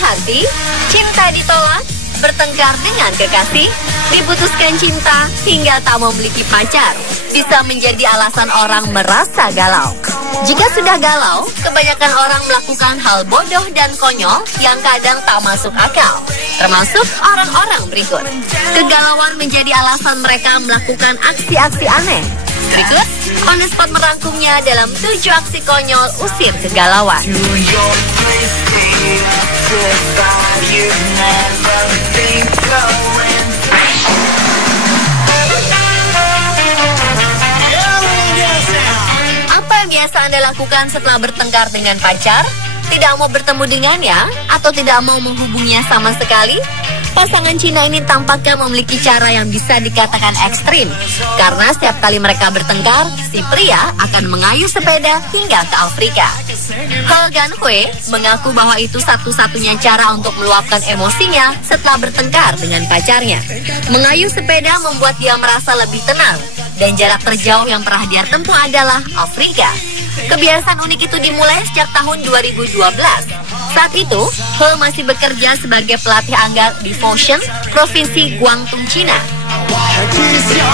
hati, cinta ditolak, bertengkar dengan kekasih, diputuskan cinta, hingga tak memiliki pacar, bisa menjadi alasan orang merasa galau. Jika sudah galau, kebanyakan orang melakukan hal bodoh dan konyol yang kadang tak masuk akal, termasuk orang-orang berikut. Kegalauan menjadi alasan mereka melakukan aksi-aksi aneh. Berikut, On The Spot merangkumnya dalam 7 aksi konyol usir kegalauan. Apa yang biasa Anda lakukan setelah bertengkar dengan pacar? Tidak mau bertemu dengannya atau tidak mau menghubunginya sama sekali? Pasangan Cina ini tampaknya memiliki cara yang bisa dikatakan ekstrim. Karena setiap kali mereka bertengkar, si pria akan mengayuh sepeda hingga ke Afrika. He Ganhui mengaku bahwa itu satu-satunya cara untuk meluapkan emosinya setelah bertengkar dengan pacarnya. Mengayuh sepeda membuat dia merasa lebih tenang, dan jarak terjauh yang pernah dia tempuh adalah Afrika. Kebiasaan unik itu dimulai sejak tahun 2012. Saat itu, He masih bekerja sebagai pelatih anggar di Foshan, Provinsi Guangdong, Cina.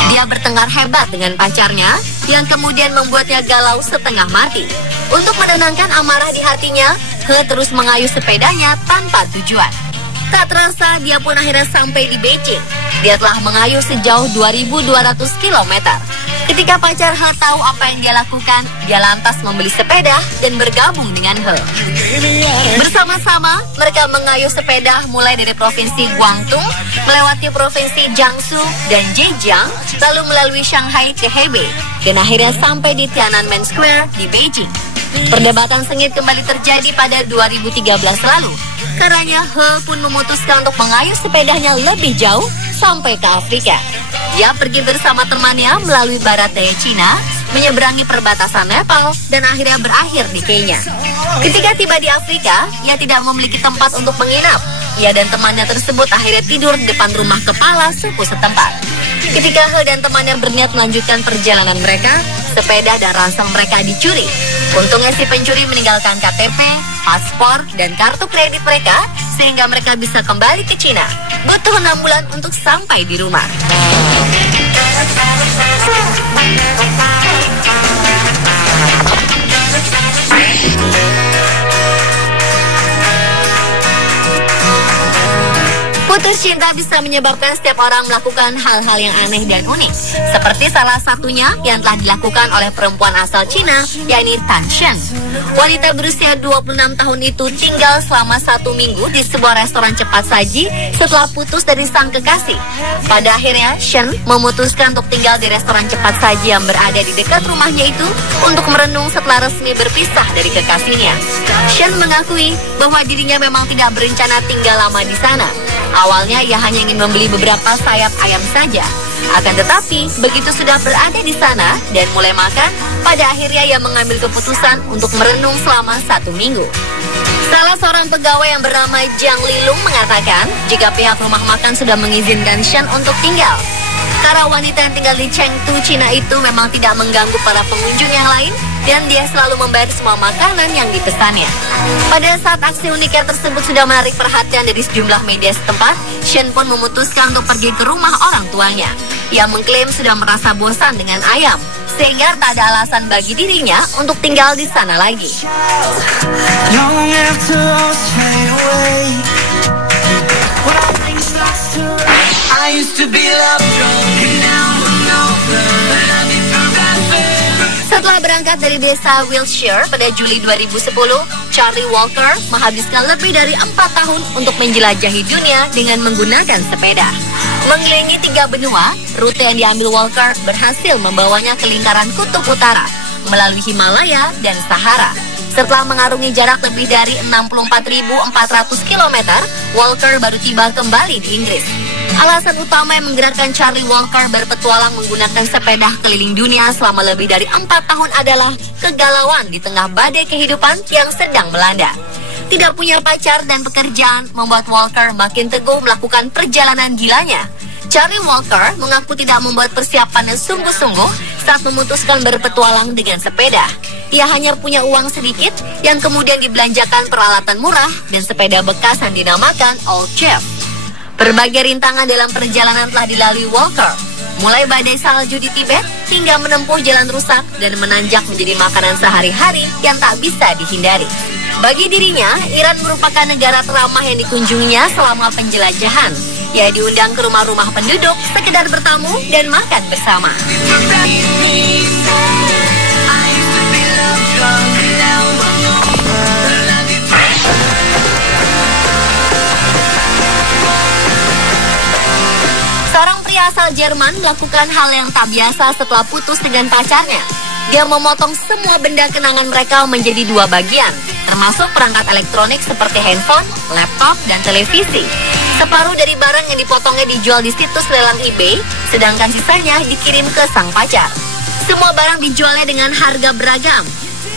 Dia bertengkar hebat dengan pacarnya, yang kemudian membuatnya galau setengah mati. Untuk menenangkan amarah di hatinya, He terus mengayuh sepedanya tanpa tujuan. Tak terasa, dia pun akhirnya sampai di Beijing. Dia telah mengayuh sejauh 2.200 km. Ketika pacar He tahu apa yang dia lakukan, dia lantas membeli sepeda dan bergabung dengan He. Bersama-sama, mereka mengayuh sepeda mulai dari Provinsi Guangdong, melewati Provinsi Jiangsu dan Zhejiang, lalu melalui Shanghai ke Hebei, dan akhirnya sampai di Tiananmen Square di Beijing. Perdebatan sengit kembali terjadi pada 2013 lalu. Karenanya He pun memutuskan untuk mengayuh sepedanya lebih jauh sampai ke Afrika. Dia pergi bersama temannya melalui barat daya Cina, menyeberangi perbatasan Nepal, dan akhirnya berakhir di Kenya. Ketika tiba di Afrika, ia tidak memiliki tempat untuk menginap. Ia dan temannya tersebut akhirnya tidur di depan rumah kepala suku setempat. Ketika He dan temannya berniat melanjutkan perjalanan mereka, sepeda dan ransel mereka dicuri. Untungnya si pencuri meninggalkan KTP, paspor, dan kartu kredit mereka, sehingga mereka bisa kembali ke Cina. Butuh 6 bulan untuk sampai di rumah. Putus cinta bisa menyebabkan setiap orang melakukan hal-hal yang aneh dan unik. Seperti salah satunya yang telah dilakukan oleh perempuan asal Cina, yakni Tan Shen. Wanita berusia 26 tahun itu tinggal selama 1 minggu di sebuah restoran cepat saji setelah putus dari sang kekasih. Pada akhirnya, Shen memutuskan untuk tinggal di restoran cepat saji yang berada di dekat rumahnya itu untuk merenung setelah resmi berpisah dari kekasihnya. Shen mengakui bahwa dirinya memang tidak berencana tinggal lama di sana. Awalnya ia hanya ingin membeli beberapa sayap ayam saja. Akan tetapi, begitu sudah berada di sana dan mulai makan, pada akhirnya ia mengambil keputusan untuk merenung selama 1 minggu. Salah seorang pegawai yang bernama Jiang Lilung mengatakan, jika pihak rumah makan sudah mengizinkan Shen untuk tinggal. Karena wanita yang tinggal di Chengdu, Cina itu memang tidak mengganggu para pengunjung yang lain, dan dia selalu membayar semua makanan yang dipesannya. Pada saat aksi uniknya tersebut sudah menarik perhatian dari sejumlah media setempat, Shen pun memutuskan untuk pergi ke rumah orang tuanya. Ia mengklaim sudah merasa bosan dengan ayam, sehingga tak ada alasan bagi dirinya untuk tinggal di sana lagi. Setelah berangkat dari desa Wiltshire pada Juli 2010, Charlie Walker menghabiskan lebih dari 4 tahun untuk menjelajahi dunia dengan menggunakan sepeda. Mengelilingi 3 benua, rute yang diambil Walker berhasil membawanya ke lingkaran kutub utara, melalui Himalaya dan Sahara. Setelah mengarungi jarak lebih dari 64.400 km, Walker baru tiba kembali di Inggris. Alasan utama yang menggerakkan Charlie Walker berpetualang menggunakan sepeda keliling dunia selama lebih dari 4 tahun adalah kegalauan di tengah badai kehidupan yang sedang melanda. Tidak punya pacar dan pekerjaan membuat Walker makin teguh melakukan perjalanan gilanya. Charlie Walker mengaku tidak membuat persiapan yang sungguh-sungguh saat memutuskan berpetualang dengan sepeda. Ia hanya punya uang sedikit yang kemudian dibelanjakan peralatan murah dan sepeda bekas yang dinamakan Old Chef. Berbagai rintangan dalam perjalanan telah dilalui Walker, mulai badai salju di Tibet hingga menempuh jalan rusak dan menanjak menjadi makanan sehari-hari yang tak bisa dihindari. Bagi dirinya, Iran merupakan negara teramah yang dikunjunginya selama penjelajahan. Ia diundang ke rumah-rumah penduduk, sekedar bertamu dan makan bersama. Seorang pria asal Jerman melakukan hal yang tak biasa setelah putus dengan pacarnya. Dia memotong semua benda kenangan mereka menjadi 2 bagian, termasuk perangkat elektronik seperti handphone, laptop, dan televisi. Separuh dari barang yang dipotongnya dijual di situs lelang eBay, sedangkan sisanya dikirim ke sang pacar. Semua barang dijualnya dengan harga beragam.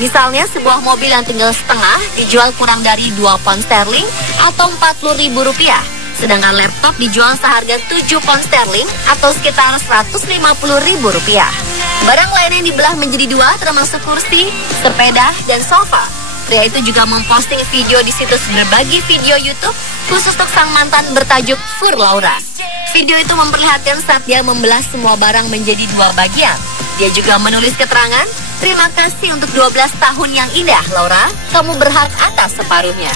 Misalnya sebuah mobil yang tinggal setengah dijual kurang dari 2 pound sterling atau Rp40.000. Sedangkan laptop dijual seharga 7 pound sterling atau sekitar Rp150.000. Barang lain yang dibelah menjadi 2 termasuk kursi, sepeda, dan sofa. Pria itu juga memposting video di situs berbagi video YouTube khusus untuk sang mantan bertajuk Fur Laura. Video itu memperlihatkan saat dia membelah semua barang menjadi 2 bagian. Dia juga menulis keterangan, "Terima kasih untuk 12 tahun yang indah, Laura. Kamu berhak atas separuhnya."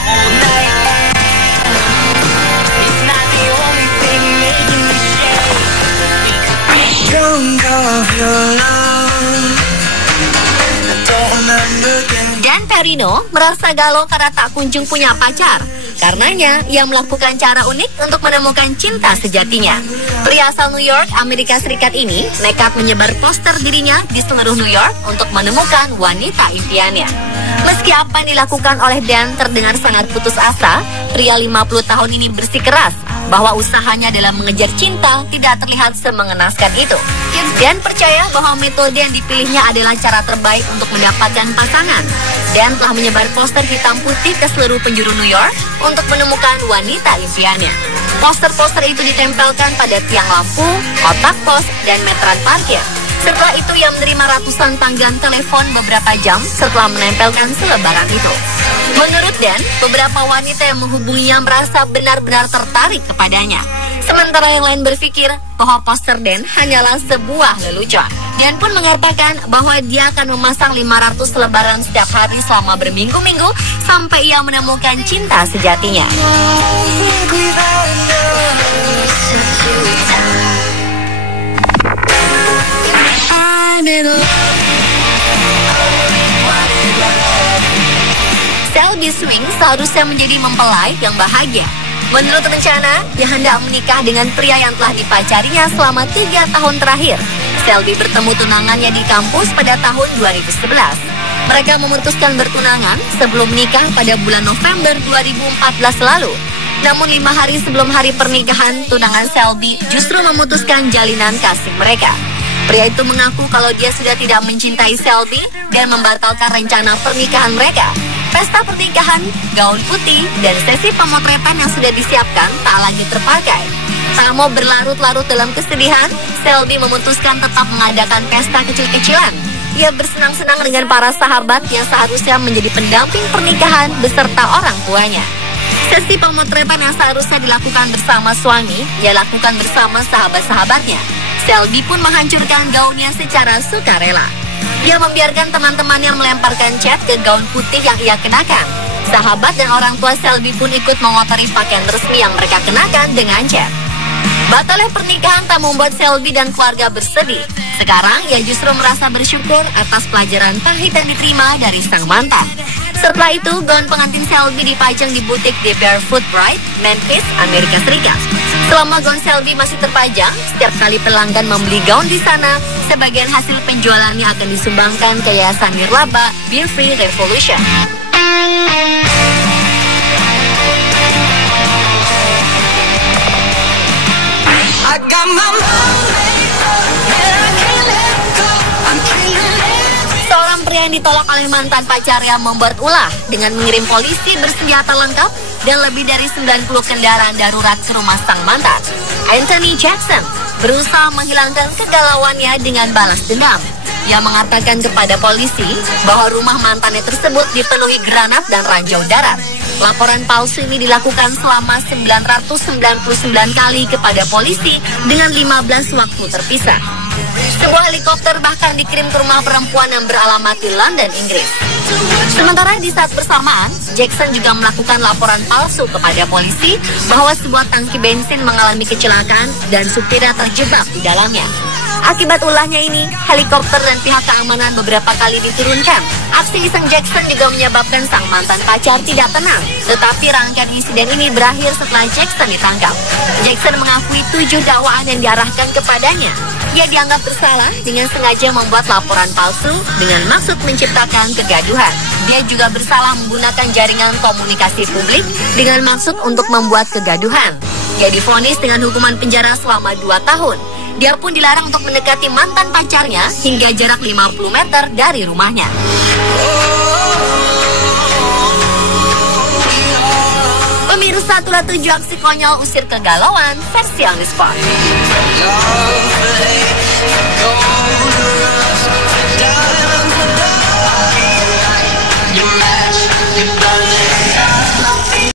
Dan Perino merasa galau karena tak kunjung punya pacar. Karenanya, ia melakukan cara unik untuk menemukan cinta sejatinya. Pria asal New York, Amerika Serikat ini nekat menyebar poster dirinya di seluruh New York untuk menemukan wanita impiannya. Meski apa yang dilakukan oleh Dan terdengar sangat putus asa, pria 50 tahun ini bersikeras bahwa usahanya dalam mengejar cinta tidak terlihat semengenaskan itu. Dan percaya bahwa metode yang dipilihnya adalah cara terbaik untuk mendapatkan pasangan. Dan telah menyebar poster hitam putih ke seluruh penjuru New York untuk menemukan wanita impiannya. Poster-poster itu ditempelkan pada tiang lampu, kotak pos, dan meteran parkir. Setelah itu ia menerima ratusan panggilan telepon beberapa jam setelah menempelkan selebaran itu. Menurut Dan, beberapa wanita yang menghubunginya merasa benar-benar tertarik kepadanya. Sementara yang lain berpikir bahwa poster Dan hanyalah sebuah lelucon. Dan pun mengatakan bahwa dia akan memasang 500 lembaran setiap hari selama berminggu-minggu sampai ia menemukan cinta sejatinya. Selby Swing seharusnya menjadi mempelai yang bahagia. Menurut rencana, dia hendak menikah dengan pria yang telah dipacarinya selama 3 tahun terakhir. Selby bertemu tunangannya di kampus pada tahun 2011. Mereka memutuskan bertunangan sebelum menikah pada bulan November 2014 lalu. Namun 5 hari sebelum hari pernikahan, tunangan Selby justru memutuskan jalinan kasih mereka. Pria itu mengaku kalau dia sudah tidak mencintai Selby dan membatalkan rencana pernikahan mereka. Pesta pernikahan, gaun putih, dan sesi pemotretan yang sudah disiapkan tak lagi terpakai. Tak mau berlarut-larut dalam kesedihan, Selby memutuskan tetap mengadakan pesta kecil-kecilan. Ia bersenang-senang dengan para sahabat yang seharusnya menjadi pendamping pernikahan beserta orang tuanya. Sesi pemotretan yang seharusnya dilakukan bersama suami, ia lakukan bersama sahabat-sahabatnya. Selby pun menghancurkan gaunnya secara sukarela. Dia membiarkan teman-temannya melemparkan cat ke gaun putih yang ia kenakan. Sahabat dan orang tua Selby pun ikut mengotori pakaian resmi yang mereka kenakan dengan cat. Batalnya pernikahan tak membuat Selby dan keluarga bersedih. Sekarang ia justru merasa bersyukur atas pelajaran pahit yang diterima dari sang mantan. Setelah itu, gaun pengantin Selby dipajang di butik The Barefoot Bride, Memphis, Amerika Serikat. Selama gaun Selby masih terpajang, setiap kali pelanggan membeli gaun di sana, sebagian hasil penjualannya akan disumbangkan ke Yayasan Nirlaba Beer Free Revolution. Seorang pria yang ditolak oleh mantan pacarnya membuat ulah dengan mengirim polisi bersenjata lengkap dan lebih dari 90 kendaraan darurat ke rumah sang mantan. Anthony Jackson berusaha menghilangkan kegalauannya dengan balas dendam. Ia mengatakan kepada polisi bahwa rumah mantannya tersebut dipenuhi granat dan ranjau darat. Laporan palsu ini dilakukan selama 999 kali kepada polisi dengan 15 waktu terpisah. Sebuah helikopter bahkan dikirim ke rumah perempuan yang beralamat di London, Inggris. Sementara di saat bersamaan, Jackson juga melakukan laporan palsu kepada polisi bahwa sebuah tangki bensin mengalami kecelakaan dan supirnya terjebak di dalamnya. Akibat ulahnya ini, helikopter dan pihak keamanan beberapa kali diturunkan. Aksi iseng Jackson juga menyebabkan sang mantan pacar tidak tenang. Tetapi rangkaian insiden ini berakhir setelah Jackson ditangkap. Jackson mengakui 7 dakwaan yang diarahkan kepadanya. Ia dianggap bersalah dengan sengaja membuat laporan palsu dengan maksud menciptakan kegaduhan. Dia juga bersalah menggunakan jaringan komunikasi publik dengan maksud untuk membuat kegaduhan. Dia divonis dengan hukuman penjara selama 2 tahun. Dia pun dilarang untuk mendekati mantan pacarnya hingga jarak 50 meter dari rumahnya. Pemirsa, itulah 7 aksi konyol usir kegalauan versi on the spot.